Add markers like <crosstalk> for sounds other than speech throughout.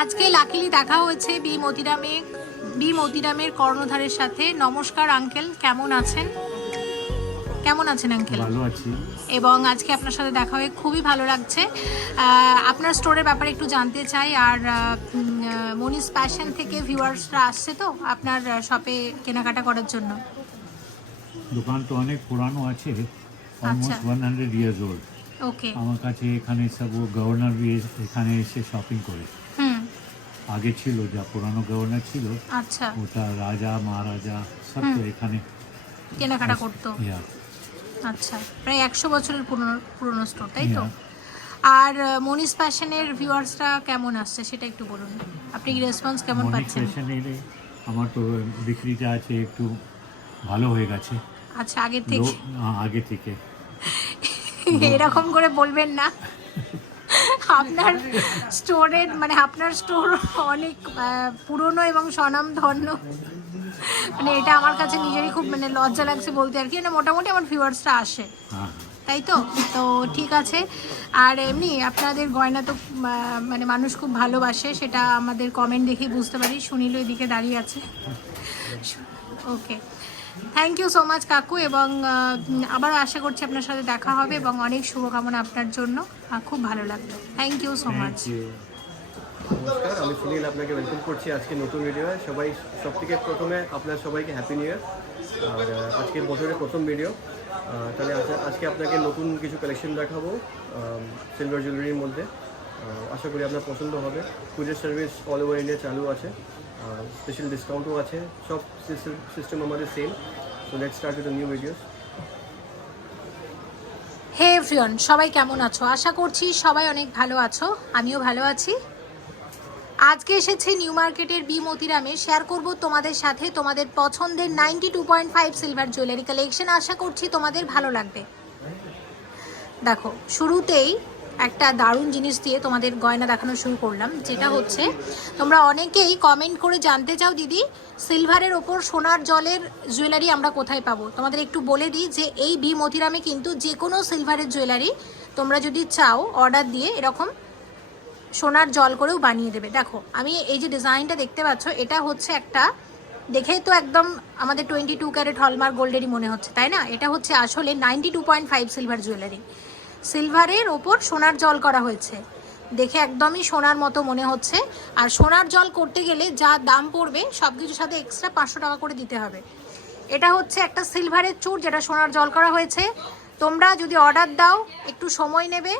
আজকে লাকিলি দেখা হয়েছে বি মতিরামে বি মতিরামের কর্ণধারের সাথে। নমস্কার আঙ্কেল। কেমন আছেন? কেমন আছেন আঙ্কেল? ভালো আছি। এবং আজকে আপনার সাথে দেখা হয়ে খুবই ভালো লাগছে। আপনার স্টোরের ব্যাপারে একটু জানতে চাই আর মনিস প্যাশন থেকে ভিউয়ার্সরা আসছে তো আপনার শপে কেনাকাটা করার জন্য। দোকান তো অনেক পুরানো আছে। Almost one hundred years old okay. আমার কাছে এখানে সব গভর্নর এখানে এসে শপিং করে। হুম। আগে ছিল যা পুরানো গভর্নর ছিল আচ্ছা। ওটা রাজা মহারাজা সব তো এখানে। কেনাকাটা করতো। আচ্ছা প্রায় একশো বছরের পুরনো পুরনো স্টোর তাই তো? আর মনিস প্যাশনের ভিউয়ার্সরা কেমন আসছে সেটা একটু বলুন। আপনি কি রেসপন্স কেমন পাচ্ছেন? আমার তো বিক্রিটা আছে একটু ভালো হয়ে গেছে। আচ্ছা আগের থেকে? আগে থেকে। <laughs> এরকম করে বলবেন না। আপনার স্টোরের মানে আপনার স্টোর অনেক পুরনো এবং স্বনামধন্য। মানে এটা আমার কাছে নিজেরই খুব মানে লজ্জা লাগছে বলতে আর কি। মানে মোটামুটি আমার ভিউয়ার্সরা আসে। তাই তো? তো ঠিক আছে। আর এমনি আপনাদের গয়না তো মানে মানুষ খুব ভালোবাসে সেটা আমাদের কমেন্ট দেখেই বুঝতে পারি। সুনীল এদিকে দাঁড়িয়ে আছে। Okay thank you so much কাকু এবং আবারও আশা করছি আপনার সাথে দেখা হবে এবং অনেক শুভকামনা আপনার জন্য। খুব ভালো লাগল। থ্যাংক ইউ সো মাচ নমস্কার, আমি সুনীল আপনাকে ওয়েলকাম করছি আজকে নতুন ভিডিও সবাই সব থেকে প্রথমে আপনার সবাইকে হ্যাপি নিউ ইয়ার আর আজকের বছরের প্রথম ভিডিও তাহলে আজ- আজকে আপনাকে নতুন কিছু কালেকশন দেখাবো সিলভার জুয়েলারির মধ্যে। আশা করি আপনার পছন্দ হবে। পুজোর সার্ভিস অল ওভার ইন্ডিয়া চালু আছে। স্পেশাল ডিসকাউন্টও আছে। সব সিস্টেম আমাদের same so let start with new videos hey everyone সবাই কেমন আছো? আশা করছি সবাই অনেক ভালো আছো। আমিও ভালো আছি। আজকে এসেছে নিউ মার্কেটের বি মতিরামে। শেয়ার করব তোমাদের সাথে। তোমাদের পছন্দের ninety two point five silver jewellery collection আশা করছি তোমাদের ভালো লাগবে। দেখো, শুরুতেই একটা দারুণ জিনিস দিয়ে তোমাদের গয়না দেখানো শুরু করলাম, যেটা হচ্ছে, তোমরা অনেকেই কমেন্ট করে জানতে চাও, দিদি সিলভারের ওপর সোনার জলের জুয়েলারি আমরা কোথায় পাবো? তোমাদের একটু বলে দিই যে এই বি মতিরামে কিন্তু যে কোনো সিলভারের জুয়েলারি তোমরা যদি চাও অর্ডার দিয়ে এরকম সোনার জল করেও বানিয়ে দেবে। দেখো, আমি এই যে ডিজাইনটা দেখতে পাচ্ছ, এটা হচ্ছে একটা দেখে তো একদম আমাদের টোয়েন্টি টু ক্যারেট হলমার্ক গোল্ডেরই মনে হচ্ছে, তাই না? এটা হচ্ছে আসলে ninety two point five silver jewellery সিলভারের ওপর সোনার জল করা হয়েছে। দেখে একদমই সোনার মতো মনে হচ্ছে। আর সোনার জল করতে গেলে যা দাম পড়বে সব কিছুর সাথে এক্সট্রা পাঁচশো টাকা করে দিতে হবে। এটা হচ্ছে একটা সিলভারের চুর যেটা সোনার জল করা হয়েছে। তোমরা যদি অর্ডার দাও, একটু সময় নেবে।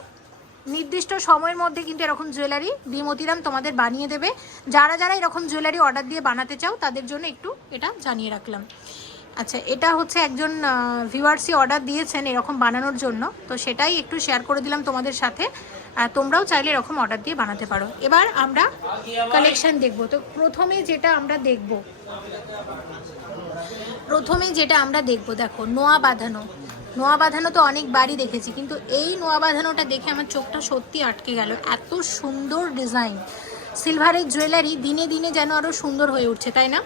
নির্দিষ্ট সময়ের মধ্যে কিন্তু এরকম জুয়েলারি বিমতিরাম তোমাদের বানিয়ে দেবে। যারা যারা এরকম জুয়েলারি অর্ডার দিয়ে বানাতে চাও, তাদের জন্য একটু এটা জানিয়ে রাখলাম। আচ্ছা এটা হচ্ছে একজন ভিউয়ার্সই অর্ডার দিয়েছেন এরকম বানানোর জন্য। তো সেটাই একটু শেয়ার করে দিলাম তোমাদের সাথে। তোমরাও চাইলে এরকম অর্ডার দিয়ে বানাতে পারো। এবার আমরা কালেকশন দেখব। তো প্রথমে যেটা আমরা দেখব, প্রথমে যেটা আমরা দেখব, দেখো, নোয়া বাঁধানো। নোয়া বাঁধানো তো অনেকবারই দেখেছি, কিন্তু এই নোয়া বাঁধানোটা দেখে আমার চোখটা সত্যি আটকে গেল। এত সুন্দর ডিজাইন। সিলভারের জুয়েলারি দিনে দিনে যেন আরও সুন্দর হয়ে উঠছে, তাই না?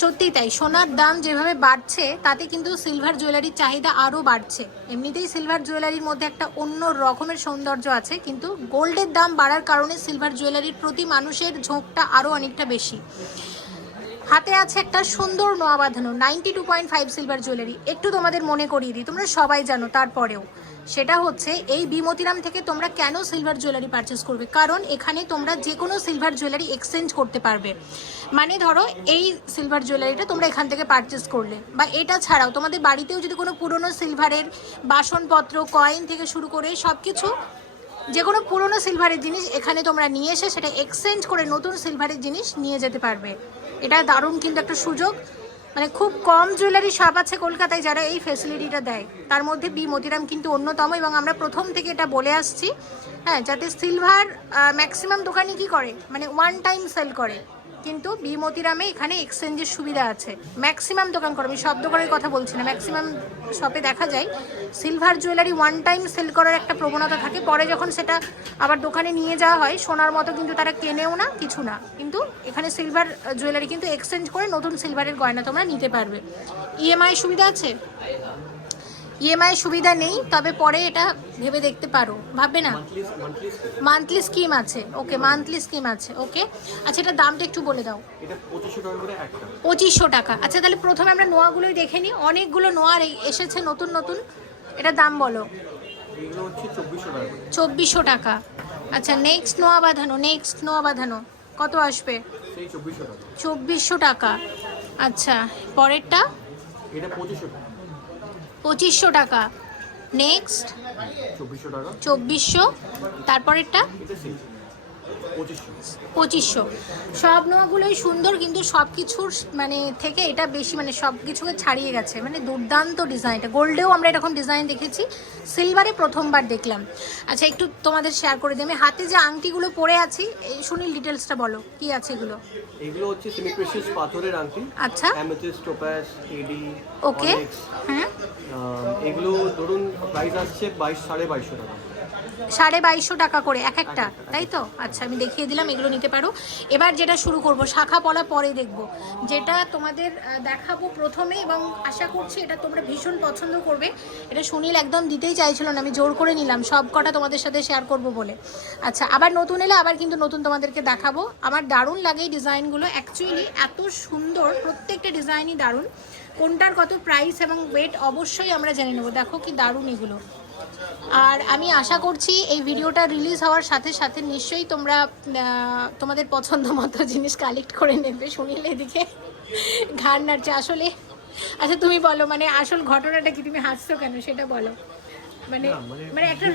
সত্যি তাই, সোনার দাম যেভাবে বাড়ছে, তাতে কিন্তু সিলভার জুয়েলারির চাহিদা আরও বাড়ছে। এমনিতেই সিলভার জুয়েলারির মধ্যে একটা অন্য রকমের সৌন্দর্য আছে, কিন্তু গোল্ডের দাম বাড়ার কারণে সিলভার জুয়েলারির প্রতি মানুষের ঝোঁকটা আরও অনেকটা বেশি। হাতে আছে একটা সুন্দর নোয়া বাঁধানো ninety two point five silver jewellery একটু তোমাদের মনে করিয়ে দিই, তোমরা সবাই জানো তারপরেও। সেটা হচ্ছে, এই বিমতিরাম থেকে তোমরা কেন সিলভার জুয়েলারি পারচেস করবে? কারণ এখানে তোমরা যে কোনো সিলভার জুয়েলারি এক্সচেঞ্জ করতে পারবে। মানে ধরো, এই সিলভার জুয়েলারিটা তোমরা এখান থেকে পারচেস করলে। বা এটা ছাড়াও তোমাদের বাড়িতেও যদি কোনো পুরনো সিলভারের বাসনপত্র কয়েন থেকে শুরু করে সব কিছু যে কোনো পুরনো সিলভারের জিনিস এখানে তোমরা নিয়ে এসে সেটা এক্সচেঞ্জ করে নতুন সিলভারের জিনিস নিয়ে যেতে পারবে। এটা দারুণ কিন্তু একটা সুযোগ। মানে খুব কম জুয়েলারি শপ আছে কলকাতায় যারা এই ফেসিলিটিটা দেয়। তার মধ্যে বি মতিরাম কিন্তু অন্যতম এবং আমরা প্রথম থেকে এটা বলে আসছি। হ্যাঁ যাতে সিলভার ম্যাক্সিমাম দোকানে কি করে? মানে ওয়ান টাইম সেল করে। কিন্তু বি মতিরামে এখানে এক্সচেঞ্জের সুবিধা আছে। ম্যাক্সিমাম দোকান করে। আমি সব দোকানের কথা বলছি না। ম্যাক্সিমাম শপে দেখা যায়। Silver jewellery one time sale করার একটা প্রবণতা থাকে। পরে যখন সেটা আবার দোকানে নিয়ে যাওয়া হয়, সোনার মতো কিন্তু তারা কেনেও না, কিছু না। কিন্তু এখানে সিলভার জুয়েলারি কিন্তু এক্সচেঞ্জ করে নতুন সিলভারের গয়না তোমরা নিতে পারবে। ইএমআই সুবিধা আছে? ইএমআই সুবিধা নেই তবে পরে এটা ভেবে দেখতে পারো। ভাববে না? মান্থলি স্কিম আছে। ওকে মান্থলি স্কিম আছে। ওকে আচ্ছা এটার দামটা একটু বলে দাও। পঁচিশশো টাকা আচ্ছা তাহলে প্রথমে আমরা নোয়াগুলোই দেখে নিই। অনেকগুলো নোয়ার এসেছে নতুন নতুন। এটার দাম বলো। চব্বিশশো টাকা আচ্ছা নেক্সট নোয়া বাঁধানো নেক্সট নোয়া বাঁধানো। কত আসবে? চব্বিশশো টাকা। চব্বিশশো টাকা। আচ্ছা পরেরটা? এটা পঁচিশশো টাকা। পঁচিশশো টাকা। নেক্সট চব্বিশশো টাকা। চব্বিশশো। তারপরেরটা? পঁচিশশো। সব নোয়াগুলোই সুন্দর কিন্তু সব কিছুর মানে থেকে এটা বেশি মানে সব কিছুকে ছাড়িয়ে গেছে। মানে দুর্দান্ত ডিজাইনটা গোল্ডেও আমরা এরকম ডিজাইন দেখেছি। সিলভারে প্রথমবার দেখলাম। আচ্ছা একটু তোমাদের শেয়ার করে দিই। আমি হাতে যে আংটিগুলো পরে আছি এই সুনীল ডিটেলসটা বলো। কি আছে এগুলো? এগুলো হচ্ছে সেমি প্রেশিয়াস পাথরের আংটি। আচ্ছা। অ্যামেথিস্ট টোপ্যাস এডি ওকে হ্যাঁ। এগুলো ধরুন প্রাইস আসছে বাইশ সাড়ে বাইশশো টাকা। সাড়ে বাইশশো টাকা করে, এক একটা, তাই তো? আচ্ছা আমি দেখিয়ে দিলাম, এগুলো নিতে পারো। এবার যেটা শুরু করব, শাখা পলা পরে দেখব। যেটা তোমাদের দেখাবো প্রথমে এবং আশা করছি এটা তোমরা ভীষণ পছন্দ করবে। এটা সুনীল একদম দিতেই চাইছিল না, আমি জোর করে নিলাম, সব কটা তোমাদের সাথে শেয়ার করব বলে। আচ্ছা আবার নতুন এলে আবার কিন্তু নতুন তোমাদেরকে দেখাবো। আমার দারুণ লাগে এই ডিজাইনগুলো। অ্যাকচুয়ালি এত সুন্দর, প্রত্যেকটা ডিজাইনই দারুণ। কোনটার কত প্রাইস এবং ওয়েট অবশ্যই আমরা জেনে নেব। দেখো কি দারুণ এগুলো। আর আমি আশা করছি এই ভিডিওটা রিলিজ হওয়ার সাথে সাথে নিশ্চয়ই তোমরা তোমাদের পছন্দ মতো জিনিস কালেক্ট করে নেবে। শুনিলে এদিকে ঘাড় নাড়ছে। আসলে আচ্ছা তুমি বলো মানে আসল ঘটনাটা কি? তুমি হাসছো কেন? সেটা বলো। মানে মানে একটা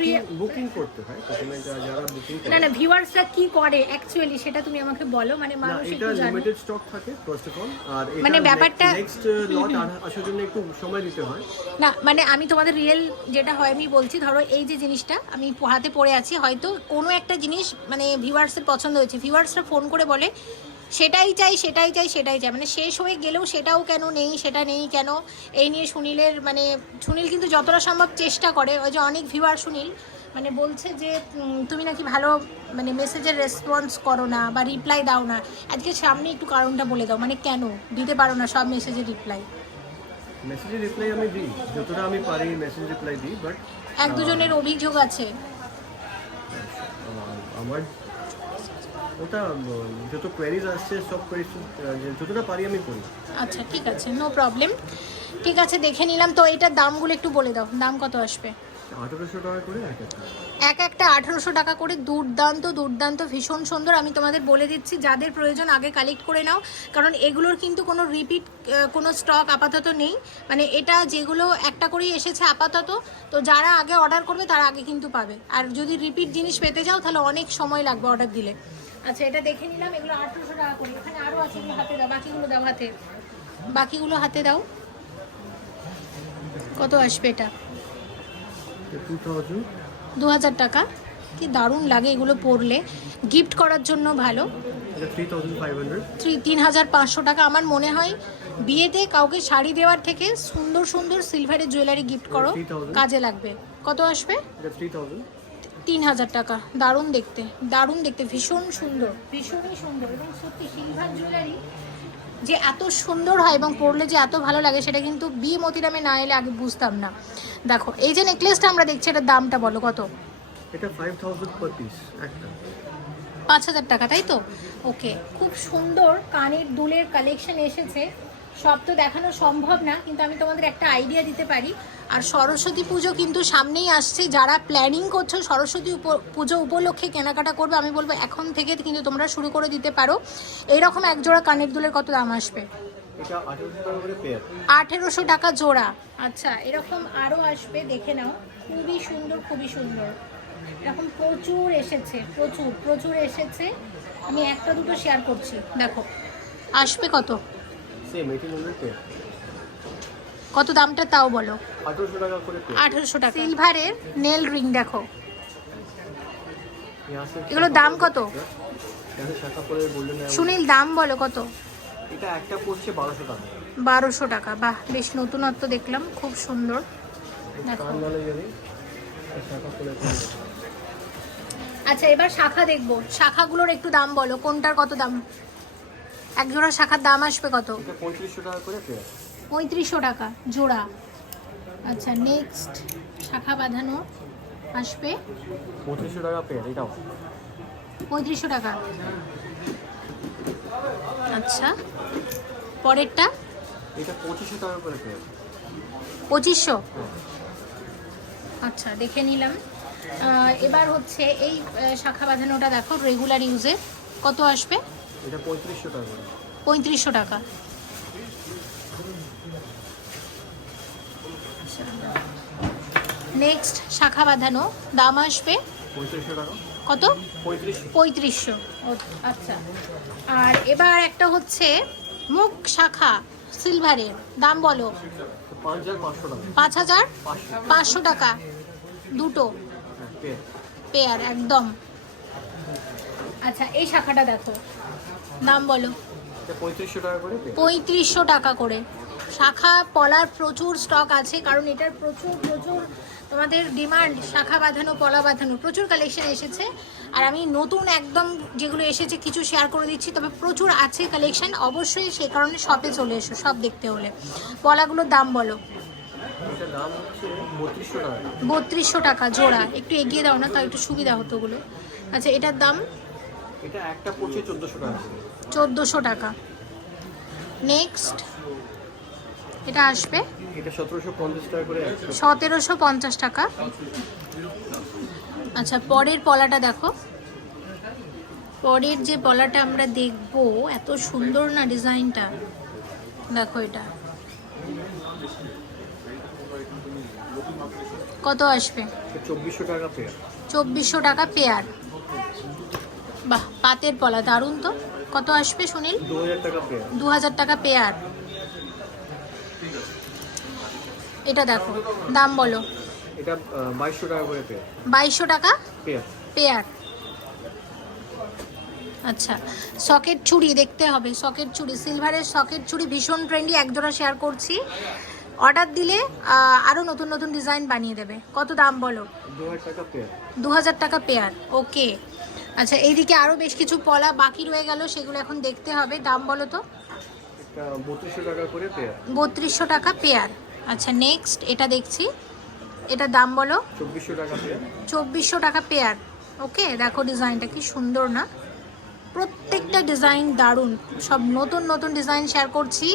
বুকিং করতে হয় প্রথমে যারা বুকিং না না ভিউয়ার্সরা কি করে অ্যাকচুয়ালি সেটা তুমি আমাকে বলো মানে মানুষ একটু জানে। লিমিটেড স্টক থাকে ফার্স্ট অফ অল আর মানে ব্যাপারটা- নেক্সট লট আসার জন্য একটু সময় দিতে হয়। না মানে আমি তোমাদের রিয়েল যেটা হয় আমি বলছি ধরো এই যে জিনিসটা আমি হাতে পড়ে আছি হয়তো কোনো একটা জিনিস মানে ভিউয়ার্সের পছন্দ হয়েছে। ভিউয়ার্সরা ফোন করে বলে সেটাই চাই সেটাই চাই সেটাই চাই। মানে শেষ হয়ে গেলেও সেটাও কেন নেই সেটা নেই কেন? এই নিয়ে সুনীলের মানে সুনীল কিন্তু যতটা সম্ভব চেষ্টা করে। ওই যে অনেক ভিউয়ার সুনীল মানে বলছে যে তুমি নাকি ভালো মানে মেসেজের রেসপন্স করো না বা রিপ্লাই দাও না। আজকে সামনে একটু কারণটা বলে দাও। মানে কেন? দিতে পারো না সব মেসেজের রিপ্লাই মেসেজের রিপ্লাই আমি দিই। যতটা আমি পারি মেসেজ রিপ্লাই দিই বাট এক দুজনের অভিযোগ আছে। আমার ওটা যত কোয়ারিজ আসছে সব কোয়ারিজ যতটা পারি আমি করি। আচ্ছা ঠিক আছে নো প্রবলেম ঠিক আছে দেখে নিলাম। তো এটার দামগুলো একটু বলে দাও দাম কত আসবে? আঠেরোশো টাকা করে এক একটা। এক একটা আঠারোশো টাকা করে দুর্দান্ত দুর্দান্ত ভীষণ সুন্দর। আমি তোমাদের বলে দিচ্ছি যাদের প্রয়োজন আগে কালেক্ট করে নাও কারণ এগুলোর কিন্তু কোনো রিপিট কোনো স্টক আপাতত নেই। মানে এটা যেগুলো একটা করেই এসেছে আপাতত তো যারা আগে অর্ডার করবে তারা আগে কিন্তু পাবে। আর যদি রিপিট জিনিস পেতে যাও তাহলে অনেক সময় লাগবে অর্ডার দিলে। আচ্ছা এটা দেখে নিলাম এগুলো আঠারোশো টাকা করে। এখানে আরও আছে এগুলো হাতে দাও বাকিগুলো দাও হাতে। বাকিগুলো হাতে দাও। কত আসবে এটা? দু হাজার টাকা। কি দারুণ লাগে এগুলো পরলে। গিফট করার জন্য ভালো। তিন হাজার পাঁচশো টাকা। আমার মনে হয় বিয়েতে কাউকে শাড়ি দেওয়ার থেকে সুন্দর সুন্দর সিলভারের জুয়েলারি গিফট করো। কাজে লাগবে। কত আসবে? থ্রি থাউজেন্ড তিন হাজার টাকা। দারুণ দেখতে। দারুণ দেখতে। ভীষণ সুন্দর। ভীষণই সুন্দর। এবং সত্যি সিলভার জুয়েলারি যে এত সুন্দর হয় এবং পরলে যে এত ভালো লাগে সেটা কিন্তু বিয়ে মতিরামে না এলে আগে বুঝতাম না। দেখো এই যে নেকলেসটা আমরা দেখছি এটার দামটা বলো কত? এটা ফাইভ থাউজেন্ড পার পিস একটা। পাঁচ হাজার টাকা তাই তো? ওকে খুব সুন্দর কানের দুলের কালেকশন এসেছে। সব তো দেখানো সম্ভব না কিন্তু আমি তোমাদের একটা আইডিয়া দিতে পারি। আর সরস্বতী পুজো কিন্তু সামনেই আসছে যারা প্ল্যানিং করছ সরস্বতী পুজো উপলক্ষে কেনাকাটা করবে আমি বলব এখন থেকে কিন্তু তোমরা শুরু করে দিতে পারো। এইরকম এক জোড়া কানের দুলের কত দাম আসবে? আঠেরোশো টাকা আঠেরোশো টাকা জোড়া। আচ্ছা এরকম আরও আসবে দেখে নাও। খুবই সুন্দর খুবই সুন্দর। এরকম প্রচুর এসেছে প্রচুর প্রচুর এসেছে। আমি একটা দুটো শেয়ার করছি দেখো। আসবে কত? সেম কত দামটা তাও বলো। আঠারোশো টাকা করে আঠারোশো টাকা। সিলভারের নেল রিং দেখো। এগুলোর দাম কত? সুনীল দাম বলো কত? এটা একটা পড়ছে বারোশো টাকা। বারোশো টাকা। বাহ বেশ নতুনত্ব দেখলাম খুব সুন্দর। দেখো। আচ্ছা এবার শাখা দেখব। শাখাগুলোর একটু দাম বলো কোনটার কত দাম? এক জোড়া শাখার দাম আসবে কত? পঁয়ত্রিশশো টাকা পঁয়ত্রিশশো জোড়া। আচ্ছা নেক্সট শাখা বাঁধানো আসবে। পঁয়ত্রিশশো টাকা পেয়ার এটাও। পঁয়ত্রিশশো টাকা। আচ্ছা পরেরটা? এটা পঁচিশশো টাকা করে পেয়ার পঁচিশশো? আচ্ছা দেখে নিলাম। এবার হচ্ছে এই শাখা বাঁধানোটা দেখো রেগুলার ইউজে কত আসবে? এটা পঁয়ত্রিশশো টাকা করে। পঁয়ত্রিশশো টাকা। নেক্সট শাখা বাঁধানো। দাম আসবে পঁয়ত্রিশশো টাকা। কত? পঁয়ত্রিশশো। পঁয়ত্রিশশো। আচ্ছা। আর এবার একটা হচ্ছে মুখ শাখা সিলভারের। দাম বলো। পাঁচ হাজার পাঁচশো টাকা। দুটো। হ্যাঁ পেয়ার একদম। আচ্ছা এই শাখাটা দেখো। দাম বলো। পঁয়ত্রিশশো টাকা করে। শাখা পলার প্রচুর স্টক আছে, কারণ এটার প্রচুর প্রচুর তোমাদের ডিমান্ড শাখা বাঁধানো, পলা বাঁধানো, প্রচুর কালেকশন এসেছে। আর আমি নতুন একদম যেগুলো এসেছে, কিছু শেয়ার করে দিচ্ছি, তবে প্রচুর আছে কালেকশন অবশ্যই সেই কারণে শপে চলে এসো সব দেখতে হলে। পলাগুলোর দাম বলো। বত্রিশশো টাকা, জোড়া। একটু এগিয়ে দাও না, তাও একটু সুবিধা হতো ওগুলো। আচ্ছা এটার দাম? এটা একটা পড়ছে চোদ্দোশো টাকা। করে চোদ্দোশো টাকা। নেক্সট এটা আসবে। এটা সতেরোশো পঞ্চাশ টাকা করে একটা সতেরোশো পঞ্চাশ টাকা। আচ্ছা পরের পলাটা দেখো। পরের যে পলাটা আমরা দেখব এত সুন্দর না ডিজাইনটা। দেখো এটা। কত আসবে? চব্বিশশো টাকা পেয়ার চব্বিশশো টাকা পেয়ার বাহ পাতের পলা দারুণ তো। কত আসবে সুনীল? দু হাজার টাকা পেয়ার। এটা দেখো দাম বলো। এটা বাইশশো টাকা করে পেয়ার। বাইশশো টাকা? পেয়ার। আচ্ছা সকেট চুড়ি দেখতে হবে সকেট চুড়ি সিলভারের সকেট চুড়ি ভীষণ ট্রেন্ডি একজোড়া শেয়ার করছি। অর্ডার দিলে আরও নতুন নতুন ডিজাইন বানিয়ে দেবে। কত দাম বলো? দু হাজার টাকা পেয়ার। ওকে আচ্ছা এইদিকে আরও বেশ কিছু পলা বাকি রয়ে গেল সেগুলো এখন দেখতে হবে। দাম বলো তো। বত্রিশশো টাকা পেয়ার। আচ্ছা নেক্সট এটা দেখছি। এটা দাম বলো। চব্বিশশো টাকা পেয়ার। চব্বিশশো টাকা পেয়ার। ওকে দেখো ডিজাইনটা কি সুন্দর না? প্রত্যেকটা ডিজাইন দারুণ। সব নতুন নতুন ডিজাইন শেয়ার করছি।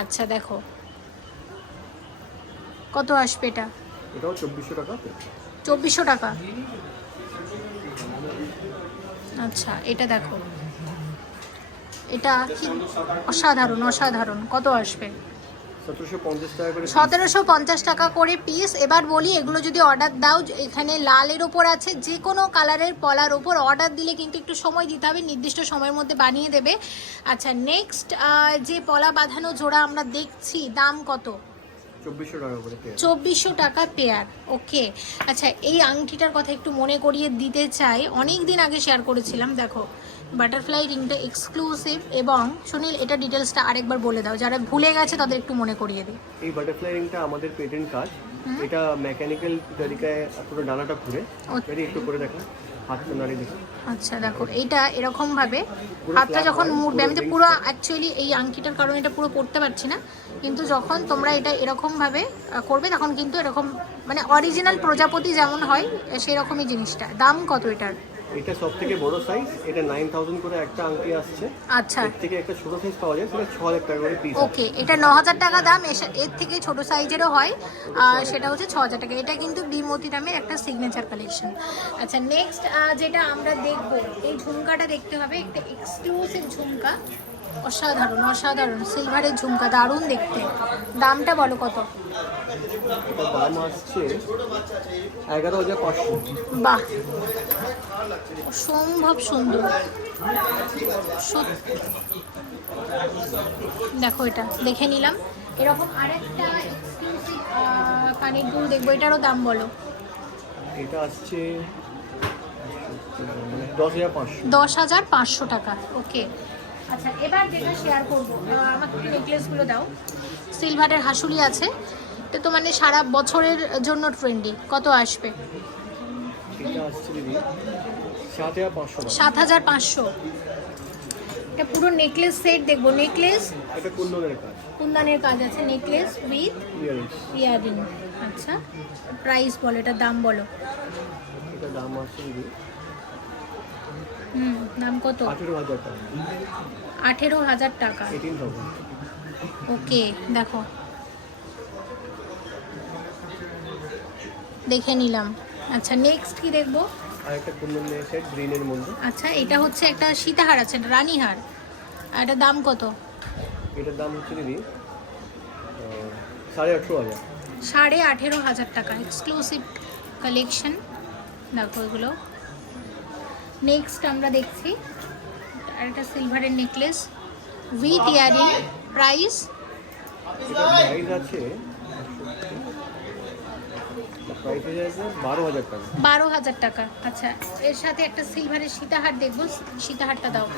আচ্ছা দেখো। কত আসবে এটা? এটাও চব্বিশশো টাকা চব্বিশশো টাকা। আচ্ছা এটা দেখো। এটা কি? অসাধারণ অসাধারণ। কত আসবে? সতেরোশো পঞ্চাশ টাকা করে পিস এবার বলি, এগুলো যদি অর্ডার দাও, এখানে লালের ওপর আছে, যে কোনো কালারের পলার ওপর অর্ডার দিলে কিন্তু একটু সময় দিতে হবে, নির্দিষ্ট সময়ের মধ্যে বানিয়ে দেবে। আচ্ছা নেক্সট যে পলা বাঁধানো জোড়া আমরা দেখছি, দাম কত? চব্বিশশো টাকা পেয়ার ওকে আচ্ছা এই আংটিটার কথা একটু মনে করিয়ে দিতে চাই। অনেক দিন আগে শেয়ার করেছিলাম দেখো। বাটারফ্লাই রিংটা এক্সক্লুসিভ এবং সুনীল এটা ডিটেলসটা আরেকবার বলে দাও। যারা ভুলে গেছে তাদের একটু মনে করিয়ে দিই। এই বাটারফ্লাই রিংটা আমাদের পেটেন্ট কাজ এটা মেকানিক্যাল তরিকায় পুরো ডানাটা ঘুরে। একটু করে দেখুন আচ্ছা দেখো, এইটা এরকম ভাবে, হাতটা যখন মুড়বে, আমি তো পুরো অ্যাকচুয়ালি এই আংটিটার কারণে এটা পুরো পড়তে পারছি না, কিন্তু যখন তোমরা এটা এরকম ভাবে করবে, তখন কিন্তু এরকম মানে অরিজিনাল প্রজাপতি যেমন হয়, সেরকমই জিনিসটা। দাম কত এটার? এটা সব থেকে বড় সাইজ এটা নাইন থাউজেন্ড করে একটা আংটি আসছে। আচ্ছা। এর থেকে একটা ছোট সাইজ পাওয়া যায় সেটা ছ হাজার টাকা করে পিস ওকে এটা ন হাজার টাকা দাম এর থেকে ছোট সাইজেরও হয়। সেটা হচ্ছে ছ হাজার টাকা। এটা কিন্তু বিমতি নামের একটা সিগনেচার কালেকশন আচ্ছা নেক্সট যেটা আমরা দেখব এই ঝুমকাটা দেখতে হবে একটা এক্সক্লুসিভ ঝুমকা। অসাধারণ অসাধারণ। সিলভারের ঝুমকা দারুণ দেখতে। দামটা বলো কত? এটা দাম আসছে এগারো হাজার পাঁচশো। বাহ। অসম্ভব সুন্দর। দেখো এটা দেখে নিলাম। এরকম আরেকটা এক্সক্লুসিভ দেখব এটারও দাম বলো। এটা আসছে মানে দশ হাজার পাঁচশো। টাকা ওকে আচ্ছা এবার যেটা শেয়ার করব আমাকে একটু নেকলেসগুলো দাও। সিলভারের হাসুলি আছে। এটা তো মানে সারা বছরের জন্য ট্রেন্ডি কত আসবে? এটা সাত হাজার পাঁচশো। এটা পুরো নেকলেস সেট দেখব। নেকলেস এটা কাজ। কুন্দানের কাজ আছে। নেকলেস উইথ ইয়ারিংস ইয়ারিং আচ্ছা প্রাইস বলো এটার দাম বলো। এটা দাম আসছে হুম দাম কত? আঠেরো হাজার টাকা। ওকে দেখো। দেখে নিলাম। আচ্ছা নেক্সট কি দেখব? আর কুন্দনের সেট গ্রিনের মধ্যে। আচ্ছা এটা হচ্ছে একটা সীতাহার আছে রানীহার। আর এটার দাম কত? এটার দাম হচ্ছে দিদি সাড়ে আঠেরো হাজার। সাড়ে আঠেরো হাজার টাকা এক্সক্লুসিভ কালেকশন দেখো এগুলো। নেক্সট আমরা দেখছি আর একটা সিলভারের নেকলেস উইথ ইয়ারিং প্রাইস বারো হাজার টাকা। আচ্ছা এর সাথে একটা সিলভারের সীতাহার দেখব। সীতাহারটা দাও।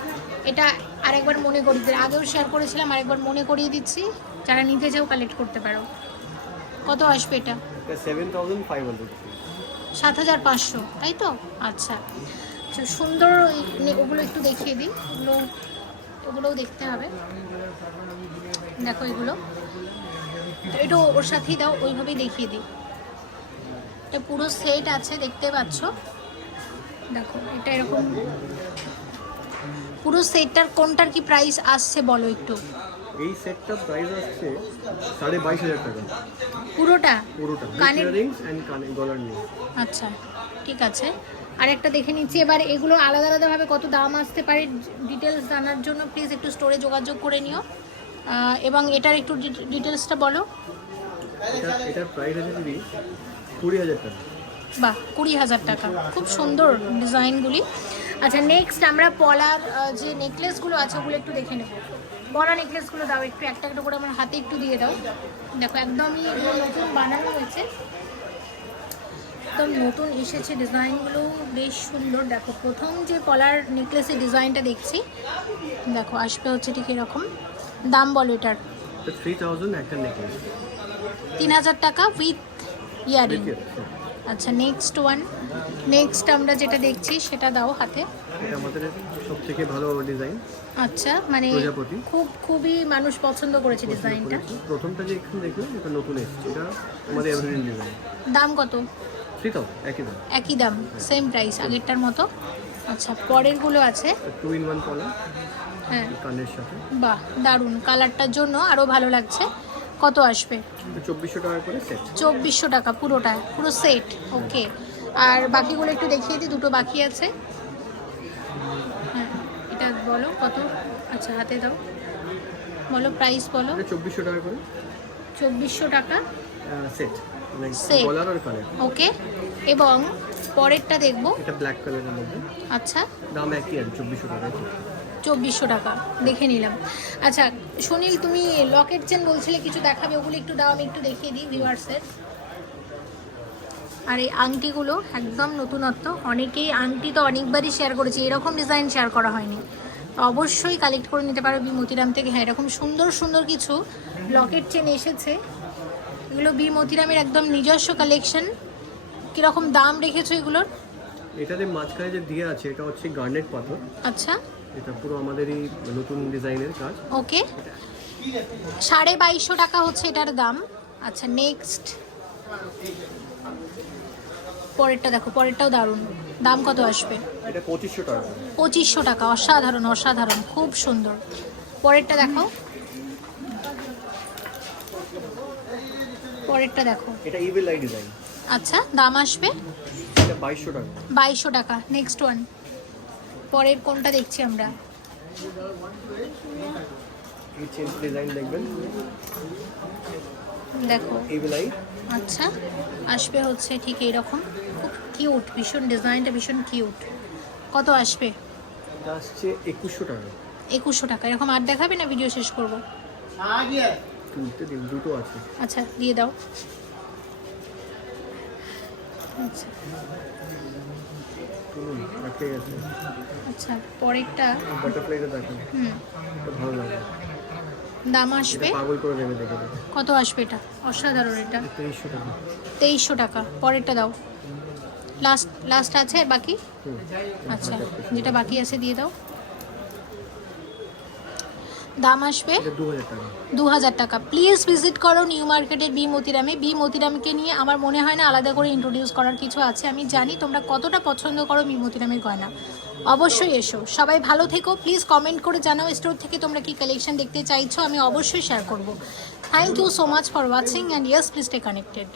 এটা আরেকবার মনে করিয়ে দিই আগেও শেয়ার করেছিলাম আরেকবার মনে করিয়ে দিচ্ছি। যারা নিজে যেও কালেক্ট করতে পারো। কত আসবে এটা? সাত হাজার পাঁচশো তাই তো? আচ্ছা। আচ্ছা সুন্দর এই- নে- ওগুলো একটু দেখিয়ে দিই। ওগুলো ওগুলোও দেখতে হবে। দেখো এগুলো। এটা ওর সাথেই দাও ওইভাবেই দেখিয়ে দিই। এটা পুরো সেট আছে দেখতে পাচ্ছ? দেখো এটা এরকম পুরো সেটটার কোনটার কি প্রাইস আসছে বলো একটু? এই সেটটা প্রাইস আসছে সাড়ে বাইশ হাজার টাকা। পুরোটা? পুরোটা। কানের- রিংস অ্যান্ড কানে গলার নিয়ে আচ্ছা। ঠিক আছে। আর একটা দেখে নিচ্ছি। এবার এগুলো আলাদা আলাদাভাবে কত দাম আসতে পারে ডিটেলস জানার জন্য প্লিজ একটু স্টোরে যোগাযোগ করে নিও। এবং এটার একটু ডিটেলসটা বলো। এটা এটার প্রাইস আছে দিদি কুড়ি হাজার টাকা। বাহ কুড়ি হাজার টাকা। খুব সুন্দর ডিজাইনগুলি। আচ্ছা নেক্সট আমরা পলার যে নেকলেসগুলো আছে ওগুলো একটু দেখে নেব। পলা নেকলেসগুলো দাও একটু একটা একটা করে আমার হাতে একটু দিয়ে দাও। দেখো একদমই নতুন বানানো হয়েছে। একদম নতুন এসেছে ডিজাইনগুলো বেশ সুন্দর। দেখো প্রথম যে পলার নেকলেসের ডিজাইনটা দেখছি। দেখো আসবে হচ্ছে ঠিক এরকম। দাম বলো এটার। একটা তিন হাজার টাকা উইথ ইয়ারিং আচ্ছা নেক্সট ওয়ান নেক্সট আমরা যেটা দেখছি সেটা দাও হাতে। এটা আমাদের সব ভালো ডিজাইন আচ্ছা মানে খুব খুবই মানুষ পছন্দ করেছে ডিজাইনটা প্রথমটা যে এখানে দেখলাম এটা নতুন এসেছে। এটা আমাদের এভারগ্রিন ডিজাইন দাম কত? থ্রি থাউজেন্ড একই দাম? একই দাম সেম প্রাইস আগেরটার মতো। আচ্ছা পরেরগুলো আছে। টু ইন ওয়ান পলা হ্যাঁ। কানের সাথে? বাহ দারুণ। কালারটার জন্য আরও ভালো লাগছে। কত আসবে? চব্বিশশো টাকা করে সেট চব্বিশশো টাকা পুরোটা পুরো সেট ওকে আর বাকিগুলো একটু দেখিয়ে দিই দুটো বাকি আছে। হ্যাঁ এটা বলো কত? আচ্ছা হাতে দাও। বলো প্রাইস বলো। চব্বিশশো টাকা করে। চব্বিশশো টাকা। সেট ওকে এবং পরেরটা দেখব। এটা ব্ল্যাক কালারের মধ্যে। আচ্ছা। দাম একই আর চব্বিশশো টাকা। চব্বিশশো টাকা। দেখে নিলাম। আচ্ছা সুনীল তুমি লকেট চেন বলছিলে কিছু দেখাবে ওগুলো একটু দাও আমি একটু দেখিয়ে দিই ভিউয়ার্সের আর এই আংটিগুলো একদম নতুনত্ব। অনেকেই আংটি তো অনেকবারই শেয়ার করেছি এরকম ডিজাইন শেয়ার করা হয়নি। তো অবশ্যই কালেক্ট করে নিতে পারো মতিরাম থেকে। হ্যাঁ এরকম সুন্দর সুন্দর কিছু লকেট চেন এসেছে। এগুলো বি মতিরামের একদম নিজস্ব কালেকশন কীরকম দাম রেখেছো এগুলোর? এটাতে মাঝখানে যে দিয়ে আছে এটা হচ্ছে গার্নেট পাথর। আচ্ছা। এটা পুরো আমাদেরই নতুন ডিজাইনের কাজ। ওকে। সাড়ে বাইশশো টাকা হচ্ছে এটার দাম। আচ্ছা নেক্সট পরেরটা দেখো পরেরটাও দারুণ। দাম কত আসবে? এটা পঁচিশশো টাকা। পঁচিশশো টাকা অসাধারণ অসাধারণ খুব সুন্দর। পরেরটা দেখাও। পরেরটা দেখো। এটা ইভিল আই ডিজাইন আচ্ছা দাম আসবে? এটা বাইশশো টাকা। বাইশশো টাকা নেক্সট ওয়ান পরের কোনটা দেখছি আমরা? এই চেন ডিজাইন দেখবেন। দেখো। ইভিল আই আচ্ছা আসবে হচ্ছে ঠিক এইরকম। খুব কিউট ভীষণ ডিজাইনটা ভীষণ কিউট কত আসবে? আসছে একুশশো টাকা। একুশশো টাকা। এরকম আর দেখাবে না? ভিডিও শেষ করব। তুলতে দিন দুটো আছে। আচ্ছা দিয়ে দাও। আচ্ছা। শুনুন আটকে গেছে। আচ্ছা পরেরটা। বাটারফ্লাইটা দেখুন হুম। ভালো লাগে। দাম আসবে? পাগল করে দেবে দেখে। কত আসবে এটা? অসাধারণ এটা। তেইশশো টাকা। তেইশশো টাকা। পরেরটা দাও। লাস্ট লাস্ট আছে বাকি? আচ্ছা যেটা বাকি আছে দিয়ে দাও। দাম আসবে? দু হাজার টাকা। প্লিজ ভিজিট করো নিউ মার্কেটের বি মতিরামে বি মতিরামকে নিয়ে আমার মনে হয় না আলাদা করে ইন্ট্রোডিউস করার কিছু আছে। আমি জানি তোমরা কতটা পছন্দ করো বি মতিরামের গয়না। অবশ্যই এসো। সবাই ভালো থেকো। প্লিজ কমেন্ট করে জানাও স্টোর থেকে তোমরা কি কালেকশন দেখতে চাইছো। আমি অবশ্যই শেয়ার করব। Thank you so much for watching and yes please stay connected